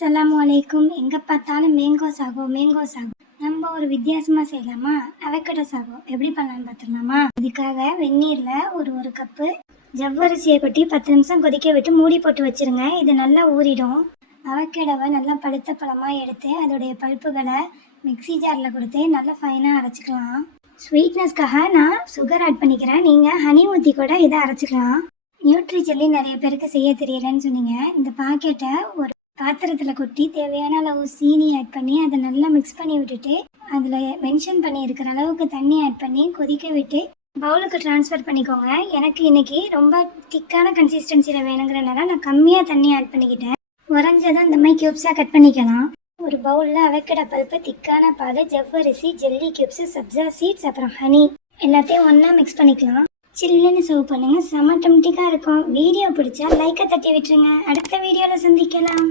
அஸ்ஸலாமு அலைக்கும். எங்கே பார்த்தாலும் மேங்கோ சாகோ மேங்கோ சாகோ. நம்ம ஒரு வித்தியாசமாக செய்யலாமா? அவக்கடோ சாகோ எப்படி பண்ணலான்னு பார்த்துடலாமா? இதுக்காக வெந்நீரில் ஒரு கப்பு ஜவ்வரிசியை கொட்டி 10 நிமிஷம் கொதிக்க விட்டு மூடி போட்டு வச்சுருங்க. இது நல்லா ஊறிடும். அவக்கடாவை நல்லா பழுத்த பழமாக எடுத்து அதோடைய பல்ப்புகளை மிக்சி ஜாரில் கொடுத்து நல்லா ஃபைனாக அரைச்சிக்கலாம். ஸ்வீட்னஸ்க்காக நான் சுகர் ஆட் பண்ணிக்கிறேன். நீங்கள் ஹனி ஊற்றி கூட இதை அரைச்சிக்கலாம். நியூட்ரி ஜெல்லி நிறைய பேருக்கு செய்ய தெரியலன்னு சொன்னீங்க. இந்த பாக்கெட்டை ஒரு பாத்திரத்தில் கொட்டி தேவையான அளவு சீனி ஆட் பண்ணி அதை நல்லா மிக்ஸ் பண்ணி விட்டுட்டு அதில் மென்ஷன் பண்ணியிருக்கிற அளவுக்கு தண்ணி ஆட் பண்ணி கொதிக்க விட்டு பவுலுக்கு ட்ரான்ஸ்ஃபர் பண்ணிக்கோங்க. எனக்கு இன்றைக்கி ரொம்ப திக்கான கன்சிஸ்டன்சியில் வேணுங்கிறனால நான் கம்மியாக தண்ணி ஆட் பண்ணிக்கிட்டேன். உறைஞ்சதும் இந்த மாதிரி க்யூப்ஸாக கட் பண்ணிக்கலாம். ஒரு பவுலில் அவக்கடா பல்ப்பு, திக்கான பால், ஜவ்வரிசி, ஜெல்லி க்யூப்ஸு, சப்ஜா சீட்ஸ், அப்புறம் ஹனி எல்லாத்தையும் ஒன்றா மிக்ஸ் பண்ணிக்கலாம். சில்லுன்னு சர்வ் பண்ணுங்கள். செம டெம்டிக்காக இருக்கும். வீடியோ பிடிச்சா லைக்கை தட்டி விட்டுருங்க. அடுத்த வீடியோவில் சந்திக்கலாம்.